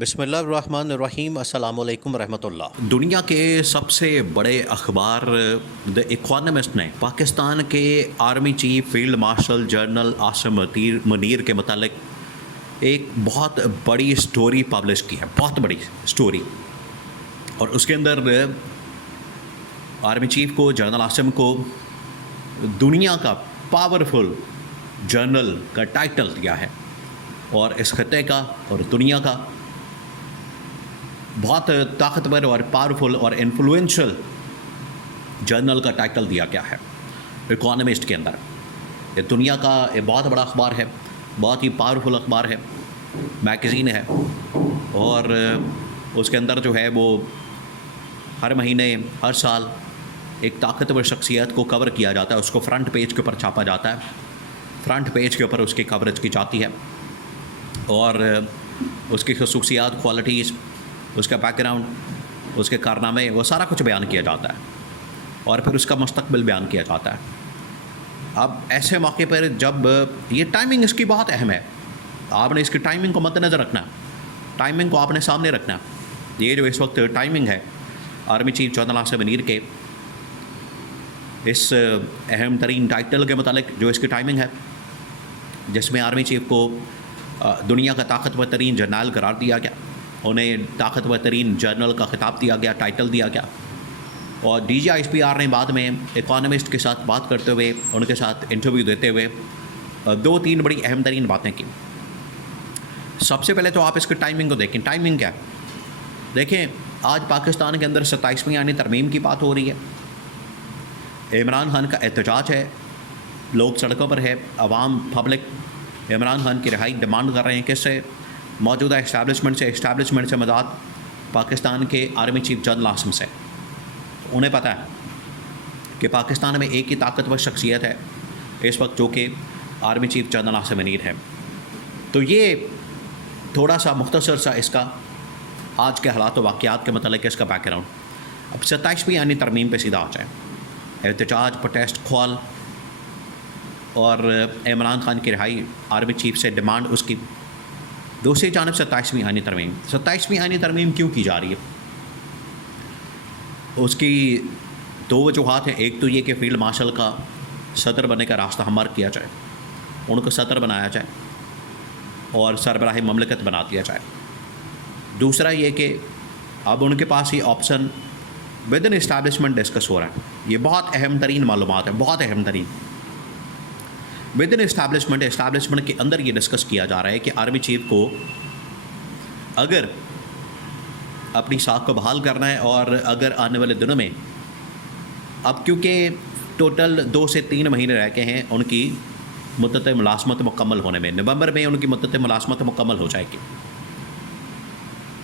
بسم اللہ الرحمن الرحیم۔ السلام علیکم ورحمۃ اللہ۔ دنیا کے سب سے بڑے اخبار دی اکانومسٹ نے پاکستان کے army chief field marshal general Asim Munir کے متعلق ایک بہت بڑی سٹوری پبلش کی ہے، بہت بڑی سٹوری، اور اس کے اندر آرمی چیف کو، جنرل عاصم کو، دنیا کا پاورفل جنرل کا ٹائٹل دیا ہے، اور اس خطے کا اور دنیا کا بہت طاقتور اور پاورفل اور انفلوئنشل جرنل کا ٹائٹل دیا گیا ہے اکانومسٹ کے اندر۔ یہ دنیا کا یہ بہت بڑا اخبار ہے، بہت ہی پاورفل اخبار ہے، میگزین ہے، اور اس کے اندر جو ہے وہ ہر مہینے، ہر سال ایک طاقتور شخصیت کو کور کیا جاتا ہے، اس کو فرنٹ پیج کے اوپر چھاپا جاتا ہے، فرنٹ پیج کے اوپر اس کی کوریج کی جاتی ہے، اور اس کی خصوصیات، کوالٹیز، اس کا بیک گراؤنڈ، اس کے کارنامے، وہ سارا کچھ بیان کیا جاتا ہے، اور پھر اس کا مستقبل بیان کیا جاتا ہے۔ اب ایسے موقع پر جب یہ ٹائمنگ اس کی بہت اہم ہے، آپ نے اس کی ٹائمنگ کو مد نظر رکھنا ہے، ٹائمنگ کو آپ نے سامنے رکھنا ہے۔ یہ جو اس وقت ٹائمنگ ہے army chief general Asim Munir کے اس اہم ترین ٹائٹل کے متعلق، جو اس کی ٹائمنگ ہے، جس میں آرمی چیف کو دنیا کا طاقتور ترین جرنیل قرار دیا گیا، انہیں طاقتور ترین جرنل کا خطاب دیا گیا، ٹائٹل دیا گیا، اور D G S P R نے بعد میں اکانومسٹ کے ساتھ بات کرتے ہوئے، ان کے ساتھ انٹرویو دیتے ہوئے دو تین بڑی اہم ترین باتیں کی۔ سب سے پہلے تو آپ اس کی ٹائمنگ کو دیکھیں۔ ٹائمنگ کیا ہے؟ دیکھیں، آج پاکستان کے اندر 27ویں آئینی ترمیم کی بات ہو رہی ہے، عمران خان کا احتجاج ہے، لوگ سڑکوں پر ہے، عوام، پبلک عمران خان کی رہائی ڈیمانڈ کر رہے ہیں۔ کس سے؟ موجودہ اسٹیبلشمنٹ سے مداد پاکستان کے آرمی چیف جنرل عاصم سے۔ انہیں پتہ ہے کہ پاکستان میں ایک ہی طاقتور شخصیت ہے اس وقت، جو کہ army chief general Asim Munir ہے۔ تو یہ تھوڑا سا مختصر سا اس کا آج کے حالات و واقعات کے متعلق اس کا بیک گراؤنڈ۔ اب 27ویں آئینی ترمیم پہ سیدھا آ جائیں۔ احتجاج، پروٹیسٹ، کھول اور عمران خان کی رہائی، آرمی چیف سے ڈیمانڈ اس کی۔ دوسری جانب 27ویں آئینی ترمیم۔ 27ویں آئینی ترمیم کیوں کی جا رہی ہے؟ اس کی دو وجوہات ہیں۔ ایک تو یہ کہ فیلڈ مارشل کا صدر بننے کا راستہ ہموار کیا جائے، ان کو صدر بنایا جائے اور سربراہ مملکت بنا دیا جائے۔ دوسرا یہ کہ اب ان کے پاس یہ option within establishment discuss ہو رہا ہے۔ یہ بہت اہم ترین معلومات ہے، بہت اہم ترین۔ ود ان اسٹیبلشمنٹ کے اندر یہ ڈسکس کیا جا رہا ہے کہ آرمی چیف کو اگر اپنی ساکھ کو بحال کرنا ہے، اور اگر آنے والے دنوں میں، اب کیونکہ ٹوٹل 2 سے 3 مہینے رہ کے ہیں ان کی مدت ملازمت مکمل ہونے میں، نومبر میں ان کی مدت ملازمت مکمل ہو جائے گی۔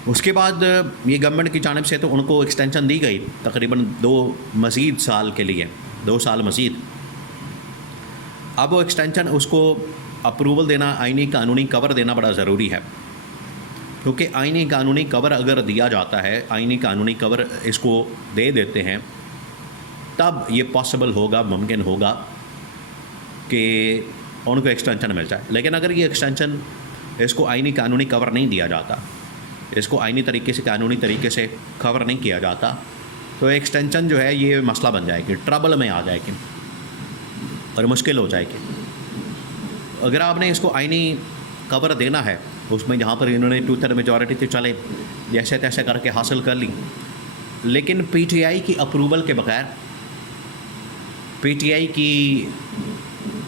اس کے بعد یہ گورنمنٹ کی جانب سے تو ان کو ایکسٹینشن دی گئی تقریباً 2 مزید سال کے لیے، 2 سال مزید۔ اب وہ ایکسٹینشن، اس کو اپروول دینا، آئینی قانونی کور دینا بڑا ضروری ہے، کیونکہ آئینی قانونی کور اگر دیا جاتا ہے، آئینی قانونی کور اس کو دے دیتے ہیں، تب یہ پاسبل ہوگا، ممکن ہوگا کہ ان کو ایکسٹینشن مل جائے۔ لیکن اگر یہ ایکسٹینشن، اس کو آئینی قانونی کور نہیں دیا جاتا، اس کو آئینی طریقے سے، قانونی طریقے سے کور نہیں کیا جاتا، تو ایکسٹینشن جو ہے یہ مسئلہ بن جائے گی، ٹربل میں آ جائے گی اور مشکل ہو جائے گی۔ اگر آپ نے اس کو آئینی کور دینا ہے، اس میں جہاں پر انہوں نے 2/3 میجورٹی تھی، چلے جیسے تیسے کر کے حاصل کر لی، لیکن پی ٹی آئی کی اپروول کے بغیر، پی ٹی آئی کی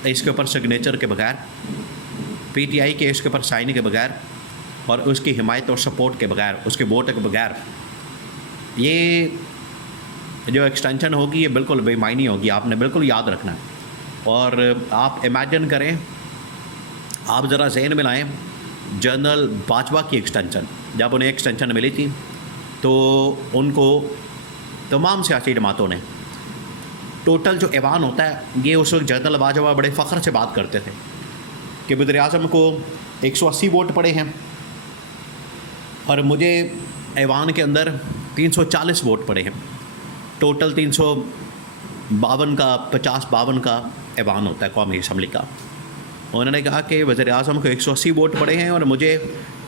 اس کے اوپر سگنیچر کے بغیر، پی ٹی آئی کے اس کے اوپر سائن کے بغیر، اور اس کی حمایت اور سپورٹ کے بغیر، اس کے ووٹ کے بغیر، یہ جو ایکسٹینشن ہوگی یہ بالکل بے معنی ہوگی۔ آپ نے بالکل یاد رکھنا ہے۔ اور آپ امیجن کریں، آپ ذرا ذہن میں لائیں، جنرل باجوہ کی ایکسٹینشن، جب انہیں ایکسٹینشن ملی تھی تو ان کو تمام سیاسی جماعتوں نے، ٹوٹل جو ایوان ہوتا ہے، یہ اس وقت جنرل باجوہ بڑے فخر سے بات کرتے تھے کہ وزیر اعظم کو 180 ووٹ پڑے ہیں، اور مجھے ایوان کے اندر 340 ووٹ پڑے ہیں، ٹوٹل 352 کا 50-52 کا ایوان ہوتا ہے قومی اسمبلی کا۔ انہوں نے کہا کہ وزیر اعظم کو 180 ووٹ پڑے ہیں اور مجھے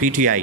PTI,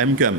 MQM,